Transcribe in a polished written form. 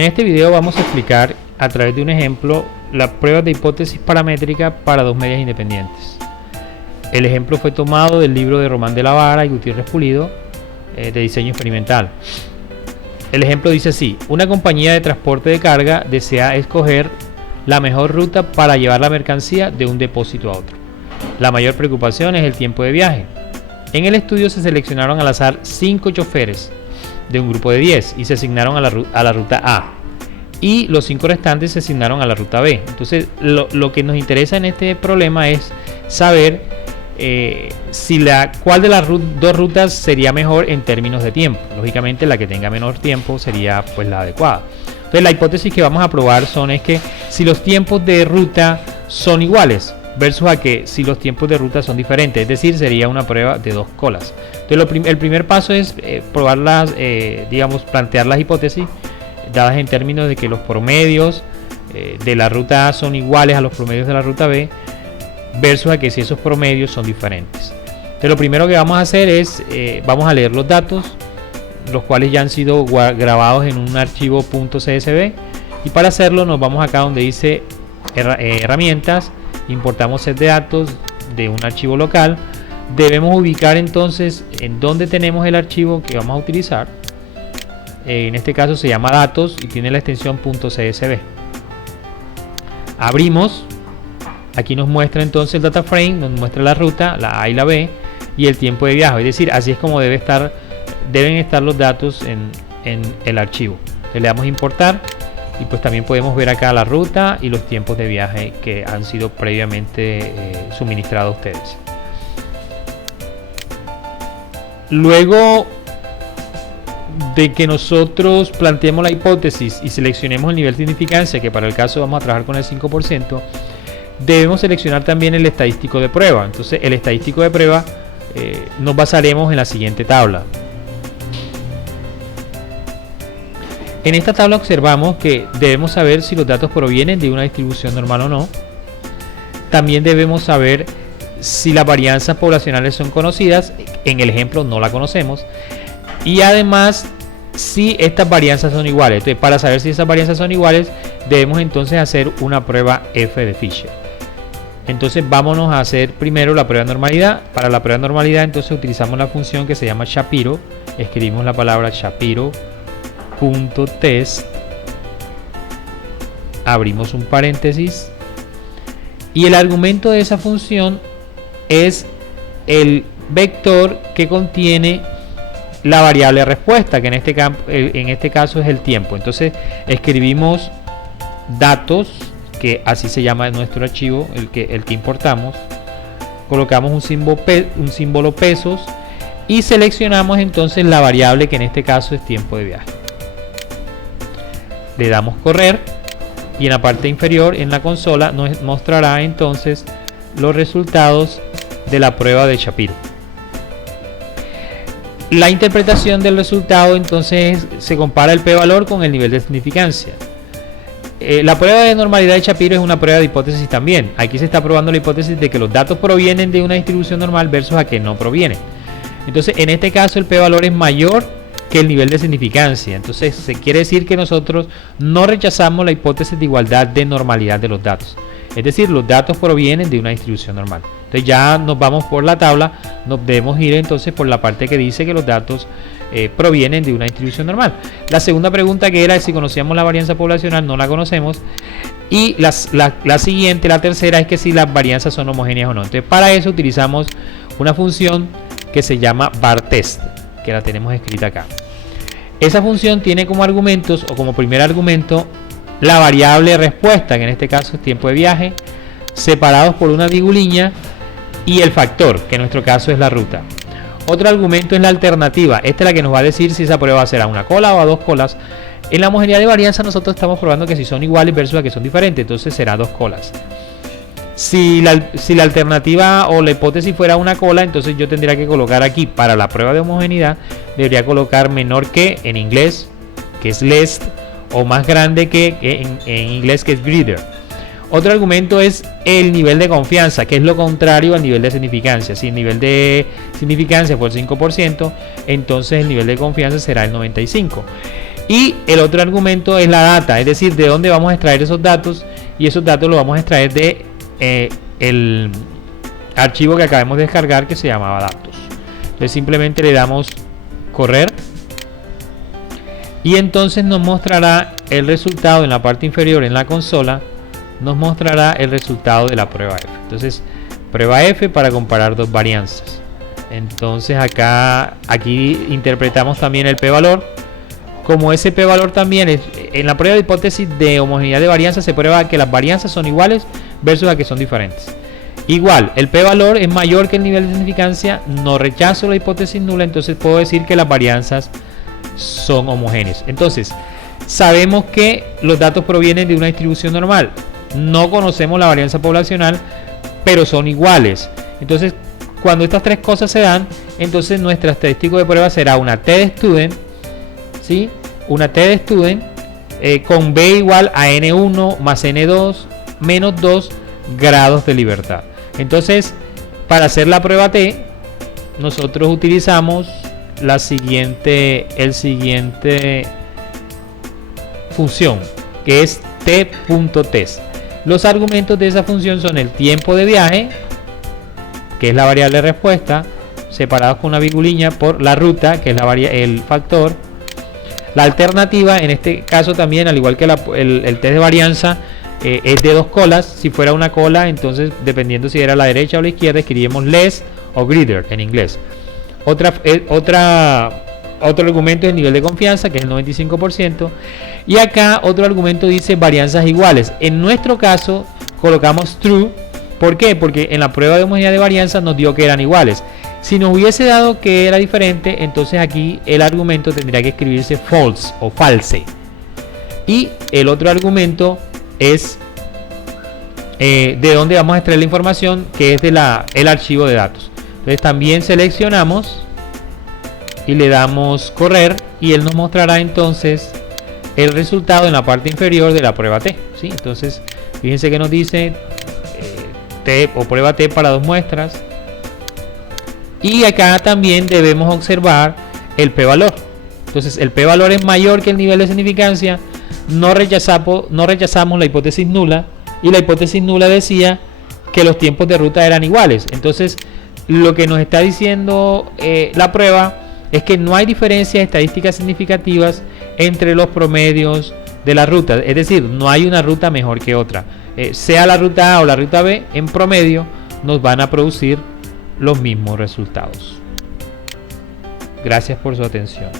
En este video vamos a explicar a través de un ejemplo las pruebas de hipótesis paramétrica para dos medias independientes. El ejemplo fue tomado del libro de Román de la Vara y Gutiérrez Pulido de diseño experimental. El ejemplo dice así: una compañía de transporte de carga desea escoger la mejor ruta para llevar la mercancía de un depósito a otro. La mayor preocupación es el tiempo de viaje. En el estudio se seleccionaron al azar 5 choferes de un grupo de 10 y se asignaron a la ruta A, y los 5 restantes se asignaron a la ruta B. Entonces lo que nos interesa en este problema es saber cuál de las dos rutas sería mejor en términos de tiempo. Lógicamente la que tenga menor tiempo sería pues la adecuada. Entonces la hipótesis que vamos a probar es que si los tiempos de ruta son iguales versus a que si los tiempos de ruta son diferentes, es decir, sería una prueba de dos colas. Entonces el primer paso es probarlas, plantear las hipótesis dadas en términos de que los promedios de la ruta A son iguales a los promedios de la ruta B versus a que si esos promedios son diferentes. Entonces lo primero que vamos a hacer es vamos a leer los datos, los cuales ya han sido grabados en un archivo .csv, y para hacerlo nos vamos acá donde dice herramientas, importamos set de datos de un archivo local. Debemos ubicar entonces en donde tenemos el archivo que vamos a utilizar. En este caso se llama datos y tiene la extensión .csv. Abrimos. Aquí nos muestra entonces el data frame, nos muestra la ruta, la A y la B, y el tiempo de viaje. Es decir, así es como deben estar los datos en el archivo. Le damos a importar y pues también podemos ver acá la ruta y los tiempos de viaje que han sido previamente suministrados a ustedes. Luego de que nosotros planteemos la hipótesis y seleccionemos el nivel de significancia, que para el caso vamos a trabajar con el 5%, debemos seleccionar también el estadístico de prueba. Entonces el estadístico de prueba nos basaremos en la siguiente tabla. En esta tabla observamos que debemos saber si los datos provienen de una distribución normal o no. También debemos saber si las varianzas poblacionales son conocidas. En el ejemplo no la conocemos. Y además si estas varianzas son iguales. Entonces, para saber si esas varianzas son iguales, debemos entonces hacer una prueba F de Fisher. Entonces vámonos a hacer primero la prueba de normalidad. Para la prueba de normalidad entonces utilizamos la función que se llama Shapiro. Escribimos la palabra Shapiro.test, abrimos un paréntesis, y el argumento de esa función es el vector que contiene la variable respuesta, que en este caso es el tiempo. Entonces escribimos datos, que así se llama nuestro archivo, el que importamos, colocamos un símbolo pesos y seleccionamos entonces la variable que en este caso es tiempo de viaje. Le damos correr y en la parte inferior en la consola nos mostrará entonces los resultados de la prueba de Shapiro. La interpretación del resultado entonces se compara el p-valor con el nivel de significancia. La prueba de normalidad de Shapiro es una prueba de hipótesis también. Aquí se está probando la hipótesis de que los datos provienen de una distribución normal versus a que no provienen. Entonces en este caso el p-valor es mayor que el nivel de significancia. Entonces se quiere decir que nosotros no rechazamos la hipótesis de igualdad de normalidad de los datos. Es decir, los datos provienen de una distribución normal. Entonces ya nos vamos por la tabla, nos debemos ir entonces por la parte que dice que los datos provienen de una distribución normal. La segunda pregunta, que era si conocíamos la varianza poblacional, no la conocemos. Y la siguiente, la tercera, es que si las varianzas son homogéneas o no. Entonces para eso utilizamos una función que se llama varTest, que la tenemos escrita acá. Esa función tiene como argumentos, o como primer argumento, la variable respuesta, que en este caso es tiempo de viaje, separados por una virgulilla, y el factor, que en nuestro caso es la ruta. Otro argumento es la alternativa. Esta es la que nos va a decir si esa prueba será una cola o a dos colas. En la homogeneidad de varianza nosotros estamos probando que si son iguales versus a que son diferentes, entonces será dos colas. Si la alternativa o la hipótesis fuera una cola, entonces yo tendría que colocar aquí, para la prueba de homogeneidad, debería colocar menor que en inglés, que es less, o más grande que en inglés, que es greater. Otro argumento es el nivel de confianza, que es lo contrario al nivel de significancia. Si el nivel de significancia fue el 5%, entonces el nivel de confianza será el 95%. Y el otro argumento es la data, es decir, de dónde vamos a extraer esos datos, y esos datos los vamos a extraer de el archivo que acabamos de descargar, que se llamaba datos. Entonces simplemente le damos correr y entonces nos mostrará el resultado en la parte inferior en la consola, nos mostrará el resultado de la prueba F. Entonces prueba F para comparar dos varianzas. Entonces aquí interpretamos también el p-valor. Como ese p-valor también es, en la prueba de hipótesis de homogeneidad de varianza se prueba que las varianzas son iguales versus a que son diferentes. Igual, el p-valor es mayor que el nivel de significancia, no rechazo la hipótesis nula, entonces puedo decir que las varianzas son homogéneas. Entonces, sabemos que los datos provienen de una distribución normal. No conocemos la varianza poblacional, pero son iguales. Entonces, cuando estas tres cosas se dan, entonces nuestra estadística de prueba será una t de student, ¿sí? Una t de student con b igual a n1 más n2 menos 2 grados de libertad. Entonces, para hacer la prueba t, nosotros utilizamos el siguiente función, que es t.test. Los argumentos de esa función son el tiempo de viaje, que es la variable de respuesta, separados con una virgulilla, por la ruta, que es el factor. La alternativa, en este caso también, al igual que el test de varianza, es de dos colas. Si fuera una cola, entonces dependiendo si era la derecha o la izquierda, escribiríamos less o greater en inglés. Otro argumento es el nivel de confianza, que es el 95%. Y acá otro argumento dice varianzas iguales. En nuestro caso colocamos true. ¿Por qué? Porque en la prueba de homogeneidad de varianza nos dio que eran iguales. Si nos hubiese dado que era diferente, entonces aquí el argumento tendría que escribirse false o false. Y el otro argumento es de dónde vamos a extraer la información, que es el archivo de datos. Entonces también seleccionamos y le damos correr, y él nos mostrará entonces el resultado en la parte inferior de la prueba T, ¿sí? Entonces fíjense que nos dice T o prueba T para dos muestras, y acá también debemos observar el p-valor. Entonces el p-valor es mayor que el nivel de significancia, no rechazamos la hipótesis nula, y la hipótesis nula decía que los tiempos de ruta eran iguales. Entonces lo que nos está diciendo la prueba es que no hay diferencias estadísticas significativas entre los promedios de la ruta, es decir, no hay una ruta mejor que otra, sea la ruta A o la ruta B, en promedio nos van a producir los mismos resultados. Gracias por su atención.